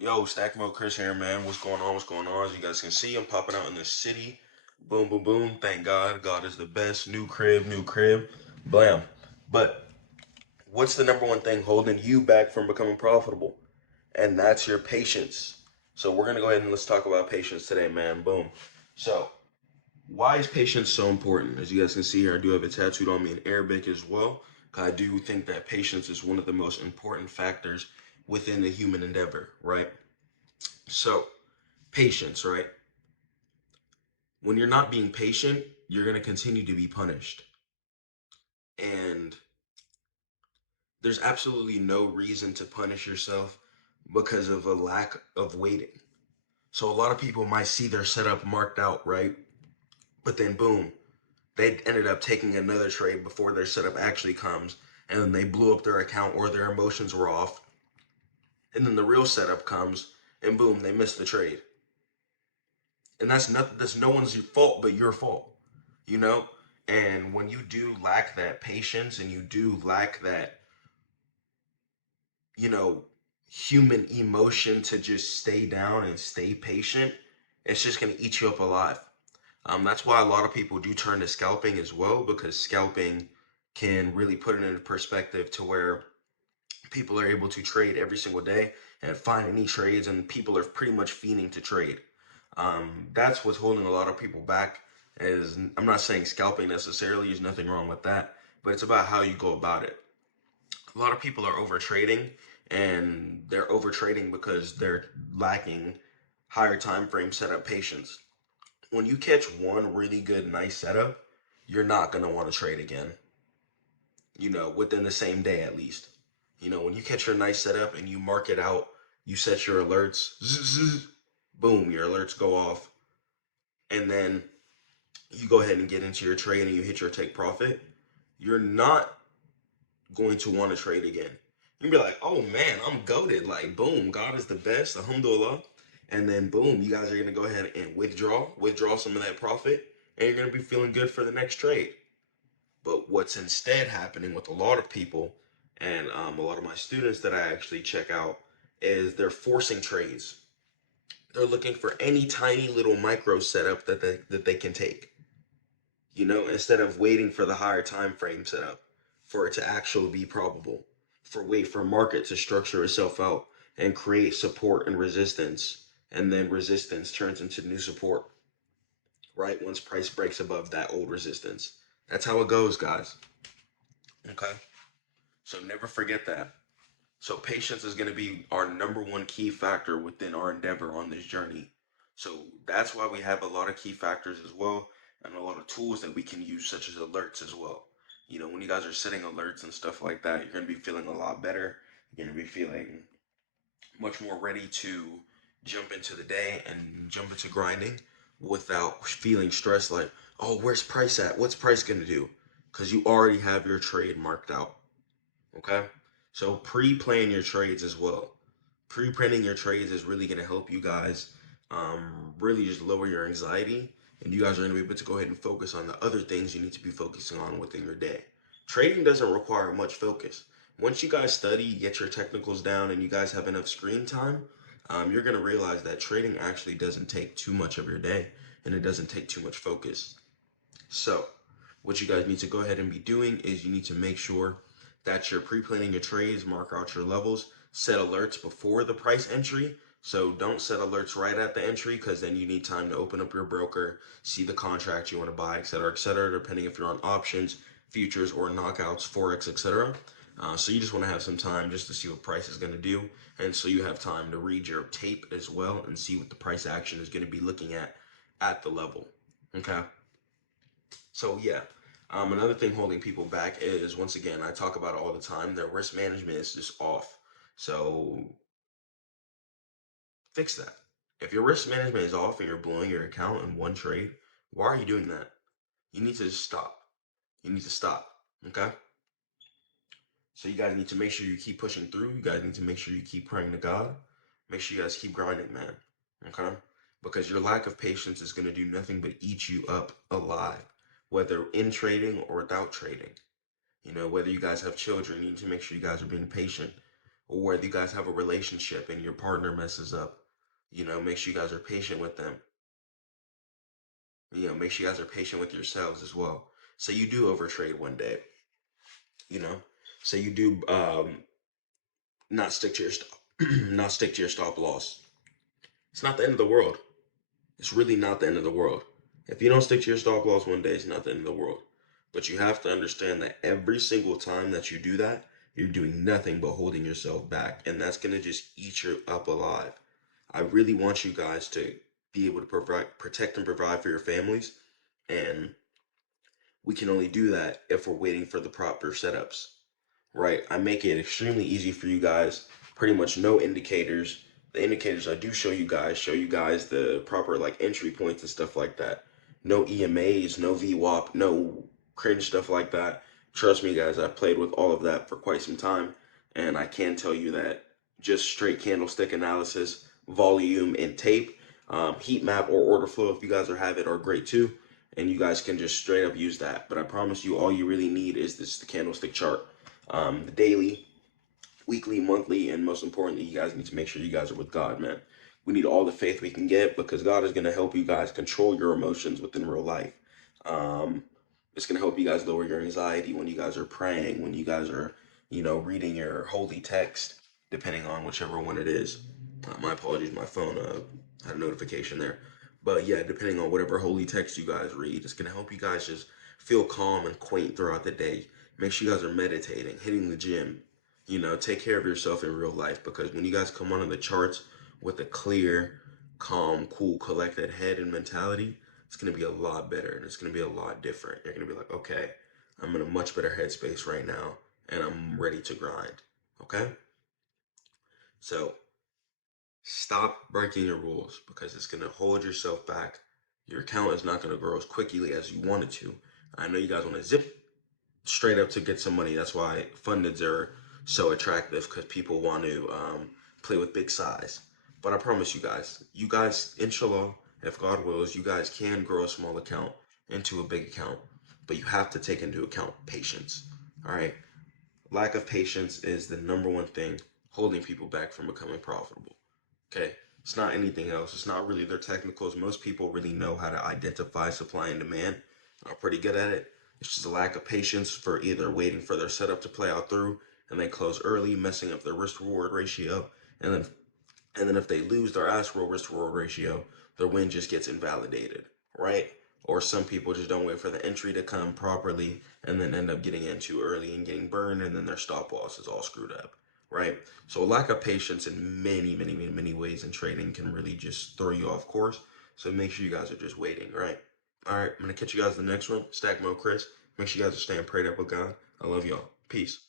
Yo, Stack Mode Chris here, man. What's going on? What's going on? As you guys can see, I'm popping out in the city. Boom, boom, boom. Thank God. God is the best. New crib, new crib. Blam. But what's the number one thing holding you back from becoming profitable? And that's your patience. So we're gonna go ahead and let's talk about patience today, man. Boom. So why is patience so important? As you guys can see here, I do have it tattooed on me in Arabic as well. I do think that patience is one of the most important factors within the human endeavor, right? So patience, right? When you're not being patient, you're going to continue to be punished. And there's absolutely no reason to punish yourself because of a lack of waiting. So a lot of people might see their setup marked out, right? But then boom, they ended up taking another trade before their setup actually comes, and then they blew up their account or their emotions were off. And then the real setup comes, and boom, they missed the trade. And that's no one's fault but your fault, you know. And when you do lack that patience and you do lack that, you know, human emotion to just stay down and stay patient, it's just going to eat you up alive. That's why a lot of people do turn to scalping as well, because scalping can really put it into perspective to where people are able to trade every single day and find any trades, and people are pretty much fiending to trade. That's what's holding a lot of people back. Is I'm not saying scalping necessarily, there's nothing wrong with that, but it's about how you go about it. A lot of people are over trading, and they're over trading because they're lacking higher time frame setup patience. When you catch one really good, nice setup, you're not going to want to trade again, within the same day at least. When you catch your nice setup and you mark it out, you set your alerts, zzz, boom, your alerts go off, and then you go ahead and get into your trade and you hit your take profit, you're not going to want to trade again. You'll be like, oh man, I'm goated. Like, boom, God is the best, alhamdulillah. And then boom, you guys are gonna go ahead and withdraw some of that profit, and you're gonna be feeling good for the next trade. But what's instead happening with a lot of people, and a lot of my students that I actually check out, is they're forcing trades. They're looking for any tiny little micro setup that they can take. Instead of waiting for the higher time frame setup for it to actually be probable, wait for market to structure itself out and create support and resistance, and then resistance turns into new support, right? Once price breaks above that old resistance. That's how it goes, guys. Okay? So never forget that. So patience is going to be our number one key factor within our endeavor on this journey. So that's why we have a lot of key factors as well, and a lot of tools that we can use, such as alerts as well. When you guys are setting alerts and stuff like that, you're going to be feeling a lot better. You're going to be feeling much more ready to jump into the day and jump into grinding without feeling stressed like, oh, where's price at? What's price going to do? Because you already have your trade marked out. Okay? So pre-playing your trades as well. Pre-printing your trades is really going to help you guys really just lower your anxiety, and you guys are going to be able to go ahead and focus on the other things you need to be focusing on within your day. Trading doesn't require much focus. Once you guys study, get your technicals down, and you guys have enough screen time, you're going to realize that trading actually doesn't take too much of your day, and it doesn't take too much focus. So what you guys need to go ahead and be doing is you need to make sure that you're pre-planning your trades, mark out your levels, set alerts before the price entry. So don't set alerts right at the entry, because then you need time to open up your broker, see the contract you want to buy, etc., depending if you're on options, futures, or knockouts, forex, etc. So you just want to have some time just to see what price is going to do, and so you have time to read your tape as well and see what the price action is going to be looking at the level. Okay. So yeah, another thing holding people back is, once again, I talk about it all the time, their risk management is just off. So fix that. If your risk management is off and you're blowing your account in one trade, why are you doing that? You need to just stop. You need to stop. Okay? So you guys need to make sure you keep pushing through. You guys need to make sure you keep praying to God. Make sure you guys keep grinding, man. Okay? Because your lack of patience is going to do nothing but eat you up alive, whether in trading or without trading. Whether you guys have children, you need to make sure you guys are being patient. or whether you guys have a relationship and your partner messes up, make sure you guys are patient with them. Make sure you guys are patient with yourselves as well. So you do overtrade one day, you know. So you do not stick to your stop, not stick to your stop loss. It's not the end of the world. It's really not the end of the world. If you don't stick to your stop loss one day, it's not the end of the world. But you have to understand that every single time that you do that, you're doing nothing but holding yourself back, and that's gonna just eat you up alive. I really want you guys to be able to protect and provide for your families, and we can only do that if we're waiting for the proper setups, right? I make it extremely easy for you guys. Pretty much no indicators. The indicators I do show you guys the proper like entry points and stuff like that. No EMAs, no VWAP, no cringe stuff like that. Trust me, guys, I've played with all of that for quite some time, and I can tell you that just straight candlestick analysis, volume, and tape, heat map or order flow, if you guys have it, are great too. And you guys can just straight up use that. But I promise you, all you really need is the candlestick chart, the daily, weekly, monthly, and most importantly, you guys need to make sure you guys are with God, man. We need all the faith we can get because God is going to help you guys control your emotions within real life. Um, it's going to help you guys lower your anxiety when you guys are praying, when you guys are, reading your holy text, depending on whichever one it is. My apologies, my phone had a notification there. But yeah, depending on whatever holy text you guys read, it's going to help you guys just feel calm and quaint throughout the day. Make sure you guys are meditating, hitting the gym, take care of yourself in real life, because when you guys come onto the charts with a clear, calm, cool, collected head and mentality, it's going to be a lot better and it's going to be a lot different. You're going to be like, okay, I'm in a much better headspace right now and I'm ready to grind. Okay? So stop breaking your rules because it's going to hold yourself back. Your account is not going to grow as quickly as you want it to. I know you guys want to zip straight up to get some money. That's why fundeds are so attractive, because people want to play with big size. But I promise you guys, inshallah, if God wills, you guys can grow a small account into a big account. But you have to take into account patience. All right. Lack of patience is the number one thing holding people back from becoming profitable. Okay. It's not anything else. It's not really their technicals. Most people really know how to identify supply and demand, are pretty good at it. It's just a lack of patience for either waiting for their setup to play out through and they close early, messing up their risk reward ratio. And then if they lose their actual risk reward ratio, their win just gets invalidated, right? Or some people just don't wait for the entry to come properly and then end up getting in too early and getting burned, and then their stop loss is all screwed up, right? So a lack of patience in many, many, many, many ways in trading can really just throw you off course. So make sure you guys are just waiting, right? All right, I'm gonna catch you guys in the next one. Stack Mode Chris. Make sure you guys are staying prayed up with God. I love y'all. Peace.